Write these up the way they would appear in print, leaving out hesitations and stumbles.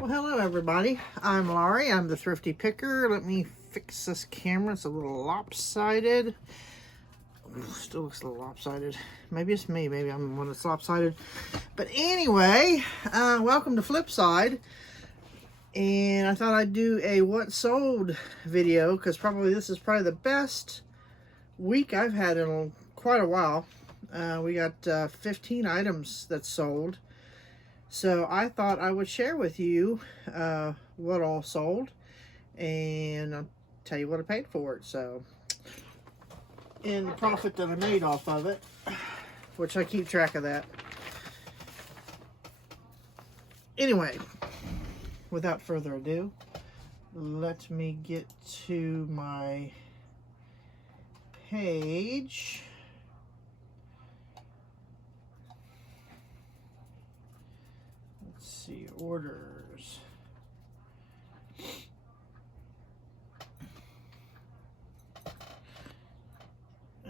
Well, hello everybody. I'm Laurie. I'm the Thrifty Picker. Let me fix this camera. It's a little lopsided. Still looks a little lopsided. Maybe it's me. Maybe I'm the one that's lopsided. But anyway, welcome to FlipSide. And I thought I'd do a what sold video because this is probably the best week I've had in quite a while. We got 15 items that sold. So I thought I would share with you what all sold, and I'll tell you what I paid for it. So, and the profit that I made off of it, which I keep track of that. Anyway, without further ado, let me get to my page. See, orders.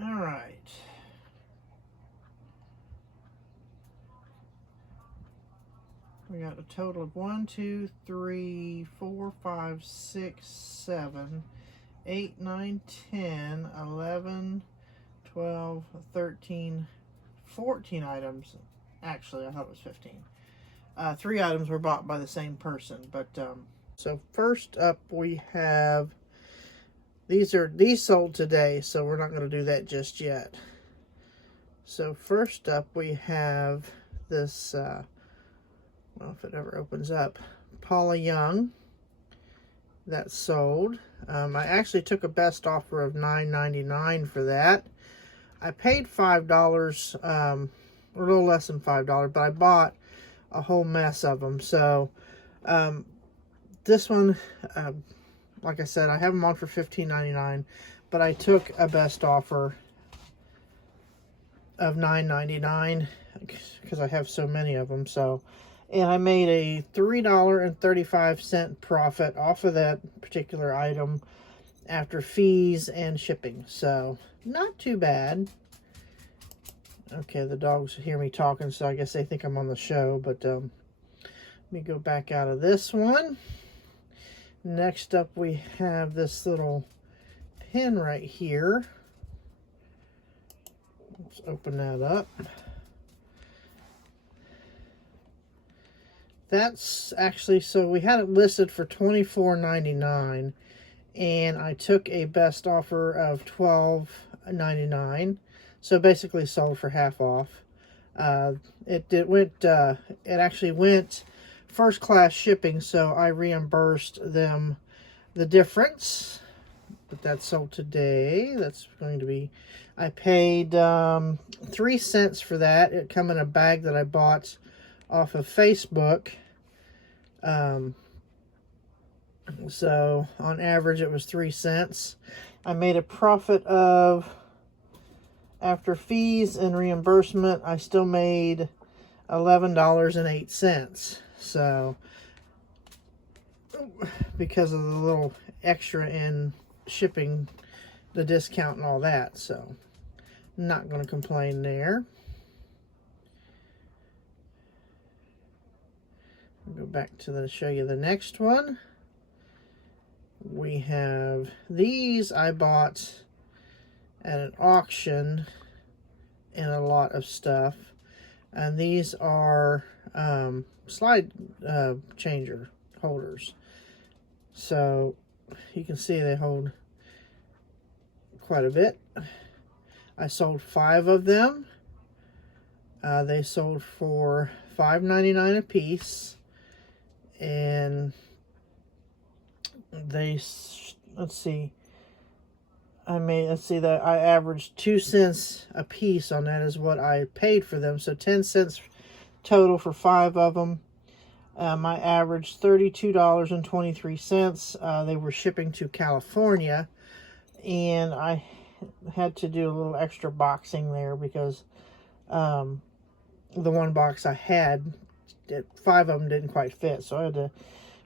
All right. We got a total of 1, 2, 3, 4, 5, 6, 7, 8, 9, 10, 11, 12, 13, 14 items. Actually, I thought it was 15. 3 items were bought by the same person, but so first up we have these sold today, so we're not going to do that just yet. So first up we have this well, if it ever opens up, Paula Young, that sold. I actually took a best offer of $9.99 for that. I paid $5, or a little less than $5, but I bought a whole mess of them. So this one, like I said, I have them on for $15.99, but I took a best offer of $9.99 because I have so many of them. So, and I made a $3.35 profit off of that particular item after fees and shipping. So not too bad. Okay, the dogs hear me talking, so I guess they think I'm on the show, but let me go back out of this one. Next up, we have this little pin right here. Let's open that up. That's actually, so we had it listed for $24.99, and I took a best offer of $12.99. So basically sold for half off. It actually went first class shipping, so I reimbursed them the difference. But that sold today. That's going to be, I paid 3 cents for that. It come in a bag that I bought off of Facebook. So on average it was 3 cents. I made a profit of, after fees and reimbursement, I still made $11.08. So, because of the little extra in shipping, the discount and all that. So, not going to complain there. I'll go back to show you the next one. We have these I bought at an auction and a lot of stuff, and these are slide changer holders. So you can see they hold quite a bit. I sold 5 of them. They sold for $5.99 a piece, and they, let's see, that I averaged 2 cents a piece on that is what I paid for them. So 10 cents total for 5 of them. I averaged $32.23. They were shipping to California, and I had to do a little extra boxing there because the one box I had, 5 of them didn't quite fit. So I had to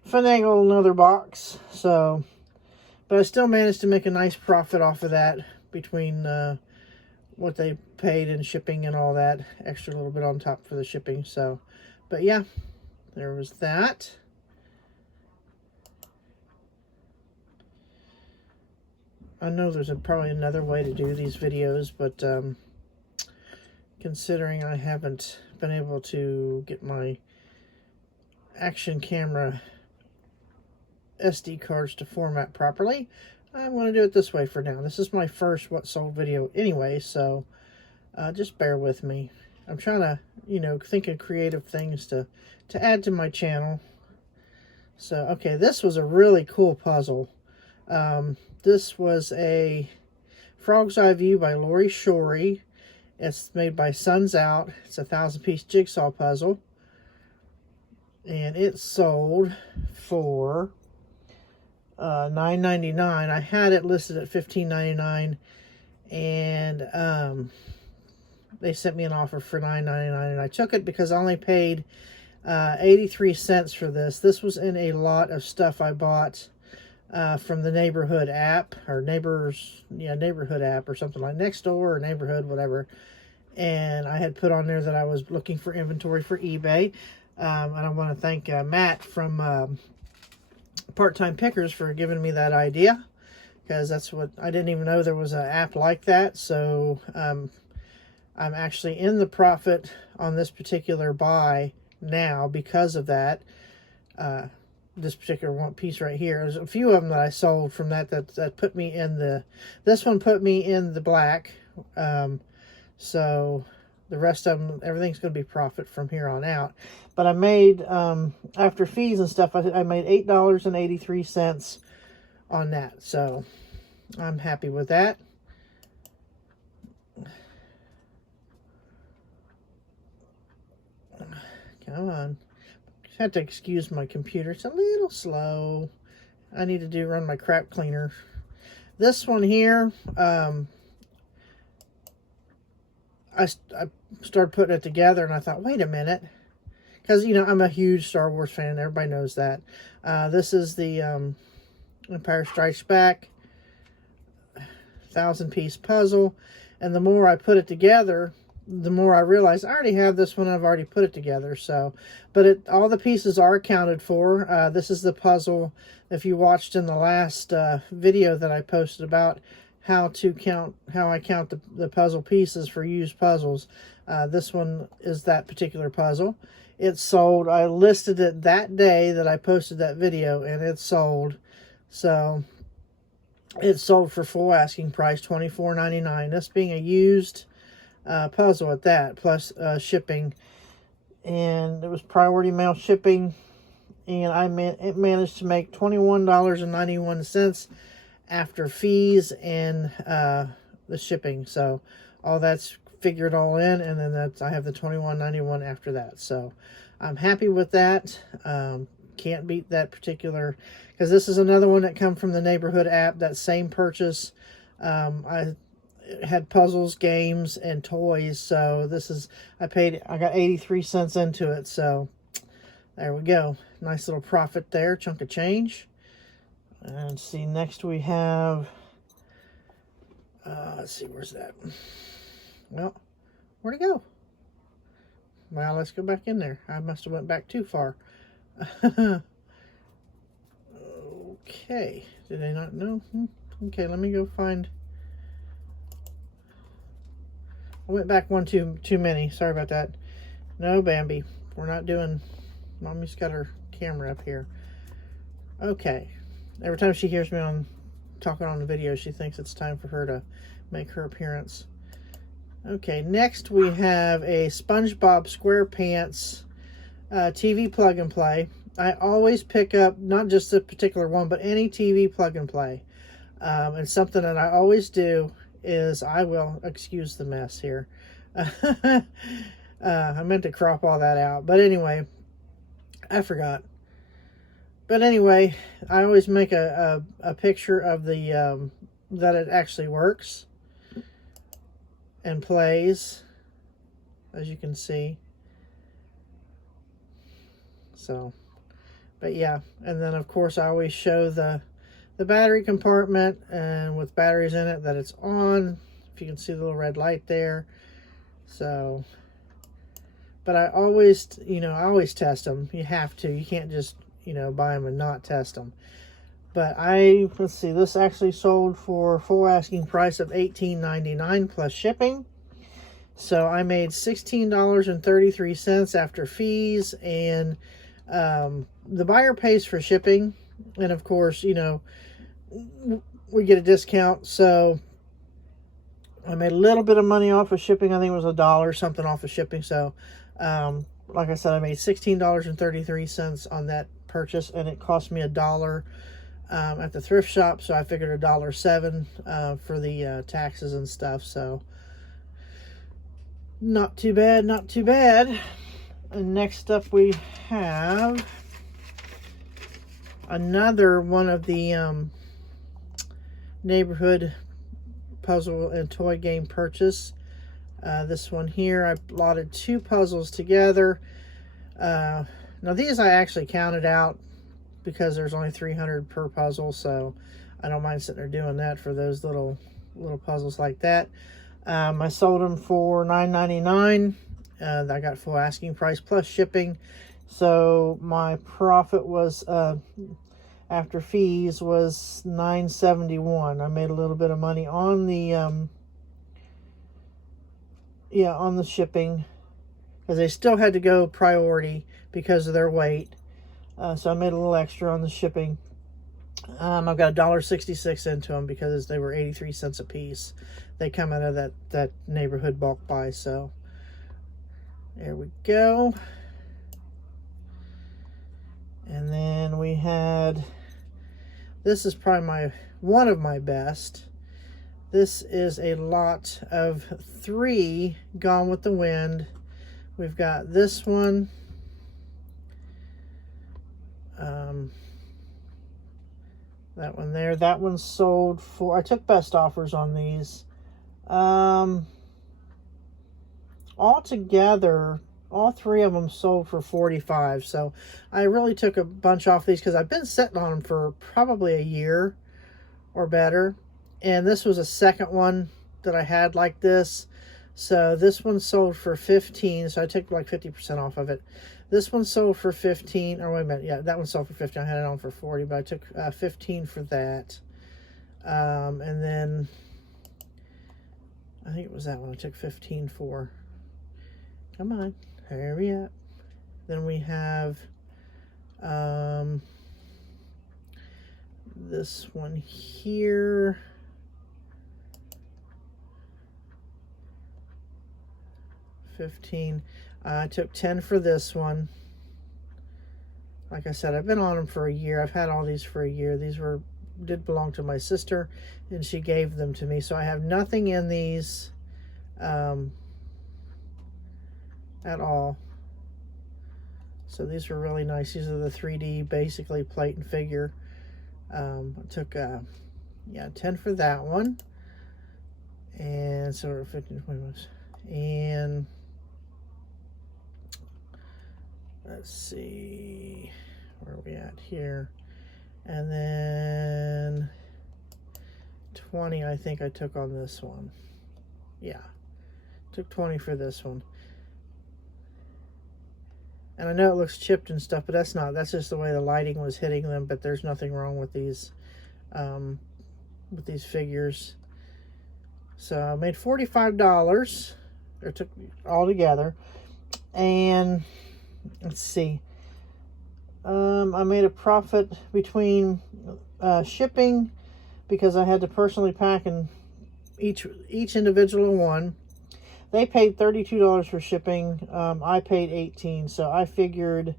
finagle another box. So, but I still managed to make a nice profit off of that between what they paid in shipping and all that, extra little bit on top for the shipping. So, but yeah, there was that. I know there's probably another way to do these videos, but considering I haven't been able to get my action camera SD cards to format properly, I'm going to do it this way for now. This is my first What Sold video anyway, so just bear with me. I'm trying to, you know, think of creative things to add to my channel. So, okay, this was a really cool puzzle. This was a Frog's Eye View by Lori Shorey. It's made by Suns Out. It's a 1,000-piece jigsaw puzzle. And it sold for $9.99. I had it listed at $15.99, and they sent me an offer for $9.99, and I took it because I only paid 83 cents for this. This was in a lot of stuff I bought from the neighborhood app, or neighborhood app, or something like Nextdoor or Neighborhood, whatever. And I had put on there that I was looking for inventory for eBay. And I want to thank Matt from Part-Time Pickers for giving me that idea, because that's what I didn't even know there was an app like that. So I'm actually in the profit on this particular buy now because of that. This particular one piece right here. There's a few of them that I sold from that put me in the, this one put me in the black. So the rest of them, everything's going to be profit from here on out. But I made, after fees and stuff, I made $8.83 on that. So I'm happy with that. Come on. Just have to excuse my computer. It's a little slow. I need to run my crap cleaner. This one here, I started putting it together, and I thought, wait a minute. Because, you know, I'm a huge Star Wars fan. Everybody knows that. This is the Empire Strikes Back 1,000-piece puzzle. And the more I put it together, the more I realized I already have this one. I've already put it together. So, but all the pieces are accounted for. This is the puzzle. If you watched in the last video that I posted about how I count the puzzle pieces for used puzzles, this one is that particular puzzle. It sold. I listed it that day that I posted that video, and it sold. So it sold for full asking price, $24.99. This being a used puzzle at that, plus shipping, and it was priority mail shipping, and it managed to make $21.91 after fees and the shipping. So all that's figured all in, and then I have the $21.91 after that. So I'm happy with that. Can't beat that particular, because this is another one that come from the neighborhood app. That same purchase, I had puzzles, games, and toys. So this is, I got 83 cents into it. So there we go. Nice little profit there, chunk of change. And see, next we have, let's see, where's that? Well, where'd it go? Well, let's go back in there. I must have went back too far. Okay. Did I not know? Okay, let me go find. I went back one too many. Sorry about that. No, Bambi. We're not doing... Mommy's got her camera up here. Okay. Every time she hears me talking on the video, she thinks it's time for her to make her appearance. Okay, next we have a SpongeBob SquarePants TV plug and play. I always pick up, not just this particular one, but any TV plug and play. And something that I always do is excuse the mess here. I meant to crop all that out. But anyway, I forgot. But anyway, I always make a picture of the that it actually works and plays, as you can see. So, but yeah, and then of course I always show the battery compartment, and with batteries in it, that it's on. If you can see the little red light there. So, but I always, I always test them. You have to. You can't just, buy them and not test them. But let's see, this actually sold for full asking price of $18.99 plus shipping. So I made $16.33 after fees, and the buyer pays for shipping. And of course, you know, we get a discount. So I made a little bit of money off of shipping. I think it was $1 something off of shipping. So, like I said, I made $16.33 on that purchase, and it cost me $1 at the thrift shop. So I figured $1.07 for the taxes and stuff. So not too bad, not too bad. And next up we have another one of the neighborhood puzzle and toy game purchase. This one here, I lotted 2 puzzles together. Now these I actually counted out because there's only 300 per puzzle, so I don't mind sitting there doing that for those little puzzles like that. I sold them for $9.99. I got full asking price plus shipping, so my profit was after fees was $9.71. I made a little bit of money on the on the shipping, because they still had to go priority because of their weight. So I made a little extra on the shipping. I've got $1.66 into them because they were 83 cents a piece. They come out of that neighborhood bulk buy. So there we go. And then we had, this is probably one of my best. This is a lot of 3 Gone with the Wind. We've got this one. That one there. That one sold for, I took best offers on these. Altogether, all 3 of them sold for $45. So I really took a bunch off these because I've been sitting on them for probably a year or better. And this was a second one that I had like this. So this one sold for $15. So I took like 50% off of it. This one sold for $15. Or wait a minute. Yeah, that one sold for $15. I had it on for $40, but I took $15 for that. And then I think it was that one I took $15 for. Come on, hurry up. Then we have this one here. $15. I took $10 for this one. Like I said, I've been on them for a year. I've had all these for a year. These did belong to my sister, and she gave them to me. So I have nothing in these at all. So these are really nice. These are the 3D, basically plate and figure. I took 10 for that one. And so 15, 20 bucks. And let's see, where are we at here? And then 20, I think I took on this one. Yeah, took 20 for this one. And I know it looks chipped and stuff, but that's not. That's just the way the lighting was hitting them. But there's nothing wrong with these figures. So I made $45. Or took all together. And let's see. I made a profit between shipping, because I had to personally pack in each individual one. They paid $32 for shipping. I paid $18, so I figured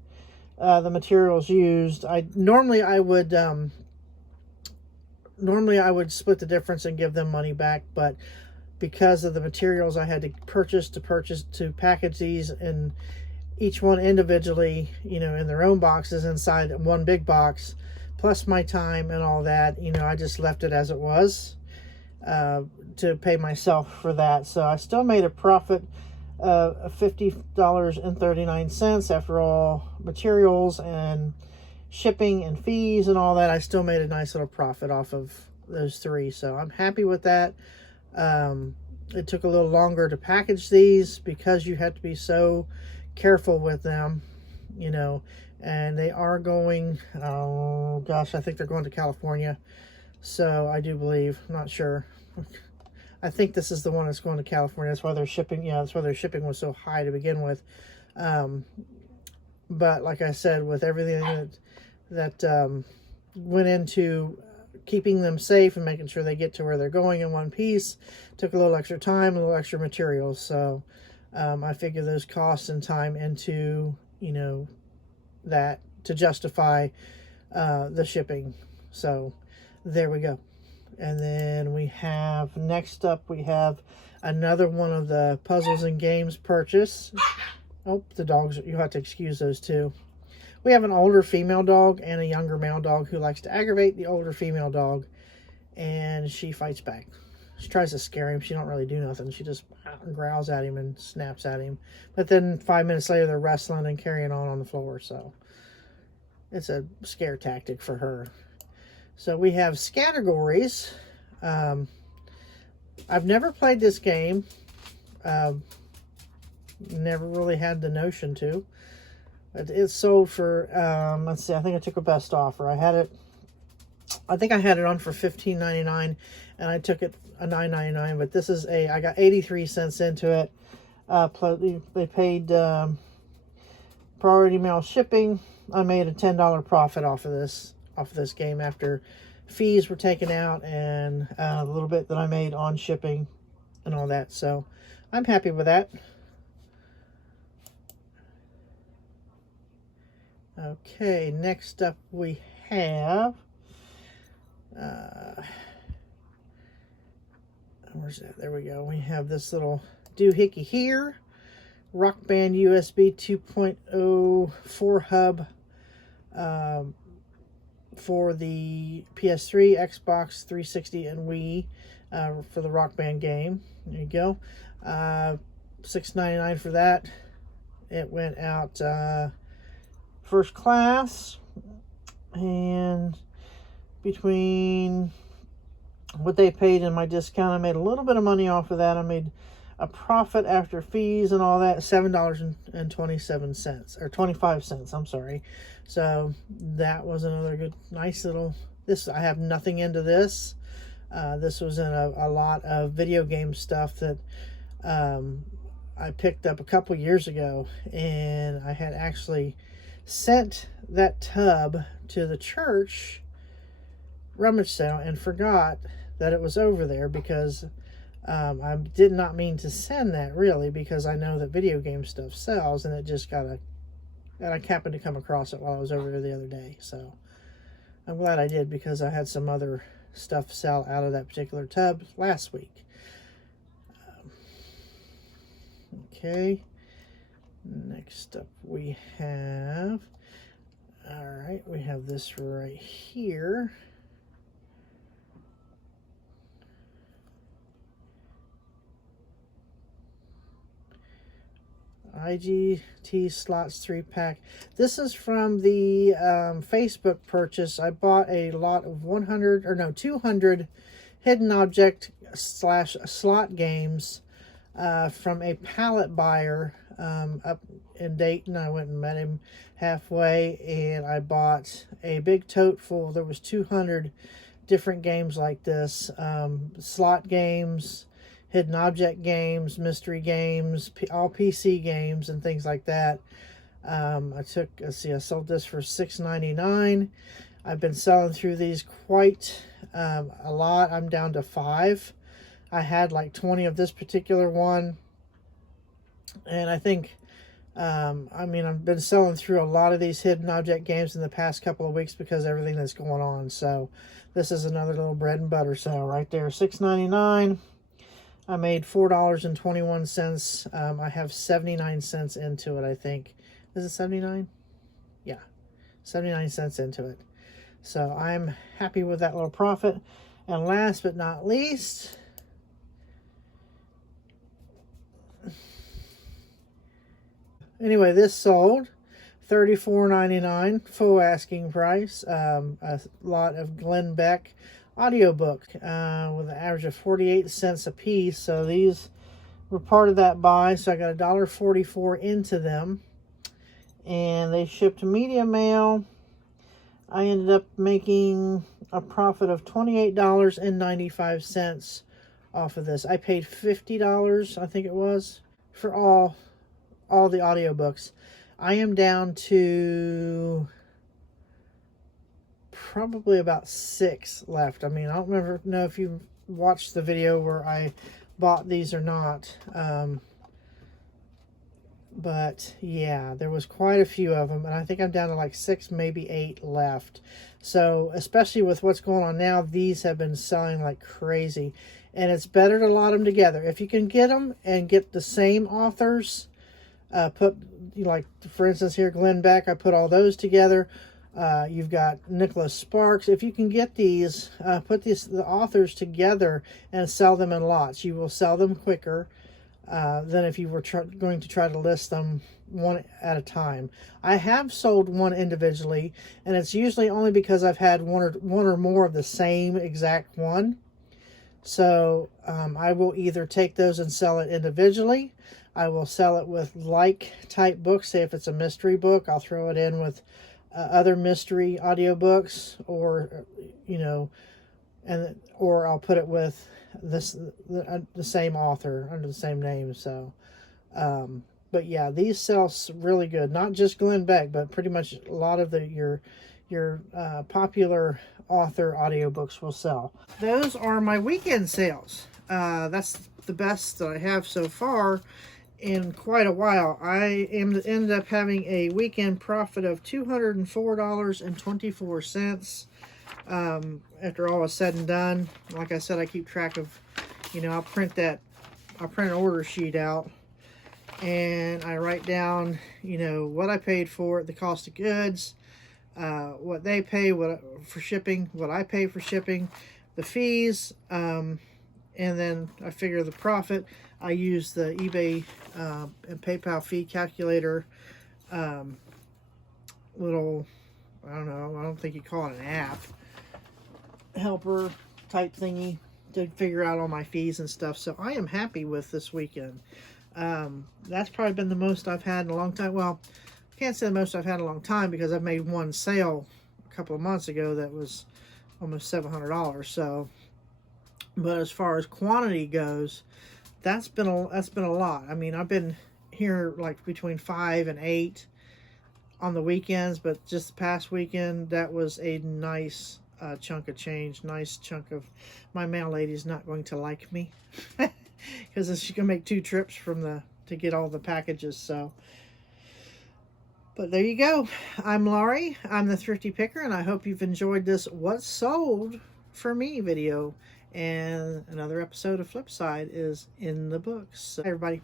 the materials used. Normally I would split the difference and give them money back, but because of the materials I had to purchase to package these, and each one individually, you know, in their own boxes inside one big box, plus my time and all that, you know, I just left it as it was to pay myself for that. So I still made a profit of $50.39 after all materials and shipping and fees and all that. I still made a nice little profit off of those 3. So I'm happy with that. It took a little longer to package these because you have to be so careful with them. you know, and they are going, oh gosh, I think they're going to California. So I do believe, I'm not sure. I think this is the one that's going to California. That's why they're shipping, yeah, that's why their shipping was so high to begin with. But like I said, with everything that went into keeping them safe and making sure they get to where they're going in one piece, took a little extra time, a little extra materials. So I figure those costs and time into, you know, that to justify the shipping. So there we go. And then we have, next up, we have another one of the puzzles and games purchase. Oh, the dogs, you have to excuse those two. We have an older female dog and a younger male dog who likes to aggravate the older female dog, and she fights back. She tries to scare him. She don't really do nothing. She just growls at him and snaps at him. But then 5 minutes later, they're wrestling and carrying on the floor. So it's a scare tactic for her. So we have Scattergories. I've never played this game. Never really had the notion to. It's sold for, let's see, I think I took a best offer. I think I had it on for $15.99, and I took it a $9.99. But this is I got 83 cents into it. Plus they paid priority mail shipping. I made a $10 profit off of this game after fees were taken out, and a little bit that I made on shipping and all that. So I'm happy with that. Okay, next up we have where's that? There we go. We have this little doohickey here, Rock Band USB 2.0 4-hub for the PS3, Xbox 360, and Wii for the Rock Band game. There you go. $6.99 for that. It went out first class, and between what they paid and my discount, I made a little bit of money off of that. I made a profit after fees and all that, $7.27 or 25 cents. I'm sorry. So that was another good, nice little. This, I have nothing into this. This was in a lot of video game stuff that I picked up a couple years ago, and I had actually sent that tub to the church rummage sale and forgot that it was over there, because I did not mean to send that, really, because I know that video game stuff sells, and it just and I happened to come across it while I was over there the other day. So I'm glad I did, because I had some other stuff sell out of that particular tub last week. Okay. Next up we have, all right, we have this right here. IGT Slots 3-pack. This is from the Facebook purchase. I bought a lot of 200 hidden object / slot games from a pallet buyer up in Dayton. I went and met him halfway, and I bought a big tote full. There was 200 different games like this, slot games, hidden object games, mystery games, all PC games and things like that. Let's see, I sold this for $6.99. I've been selling through these quite a lot. I'm down to 5. I had like 20 of this particular one, and I think I've been selling through a lot of these hidden object games in the past couple of weeks because of everything that's going on. So this is another little bread and butter sale right there. $6.99. I made $4.21. I have 79 cents into it, I think. Is it 79? Yeah, 79 cents into it. So I'm happy with that little profit. And last but not least, anyway, this sold $34.99, full asking price. A lot of Glenn Beck audiobook with an average of 48 cents a piece. So these were part of that buy. So I got $1.44 into them. and they shipped media mail. I ended up making a profit of $28.95 off of this. I paid $50, I think it was, for all the audiobooks. I am down to probably about 6 left. I mean, I don't know if you watched the video where I bought these or not. But yeah, there was quite a few of them, and I think I'm down to like 6, maybe 8 left. So especially with what's going on now, these have been selling like crazy, and it's better to lot them together. If you can get them and get the same authors, put, like for instance here, Glenn Beck, I put all those together. You've got Nicholas Sparks. If you can get these, put the authors together and sell them in lots, you will sell them quicker than if you were going to try to list them one at a time. I have sold one individually, and it's usually only because I've had one or more of the same exact one. So I will either take those and sell it individually. I will sell it with like type books. Say if it's a mystery book, I'll throw it in with other mystery audiobooks, or or I'll put it with the same author under the same name. So but yeah, these sell really good. Not just Glenn Beck, but pretty much a lot of your popular author audiobooks will sell. Those are my weekend sales. That's the best that I have so far in quite a while. I ended up having a weekend profit of $204.24. After all is said and done. Like I said, I keep track of, I'll print an order sheet out, and I write down, what I paid for it, the cost of goods, what they pay for shipping, what I pay for shipping, the fees, and then I figure the profit. I use the eBay and PayPal fee calculator, little, I don't think you call it an app, helper type thingy to figure out all my fees and stuff. So I am happy with this weekend. That's probably been the most I've had in a long time. Well, I can't say the most I've had in a long time, because I've made one sale a couple of months ago that was almost $700. So, but as far as quantity goes, that's been a lot. I mean, I've been here like between 5 and 8 on the weekends, but just the past weekend, that was a nice chunk of change. Nice chunk of, my mail lady's not going to like me because she's gonna make 2 trips to get all the packages. So, but there you go. I'm Laurie. I'm the Thrifty Picker, and I hope you've enjoyed this What's Sold for Me video. And another episode of FlipSide is in the books. So, everybody.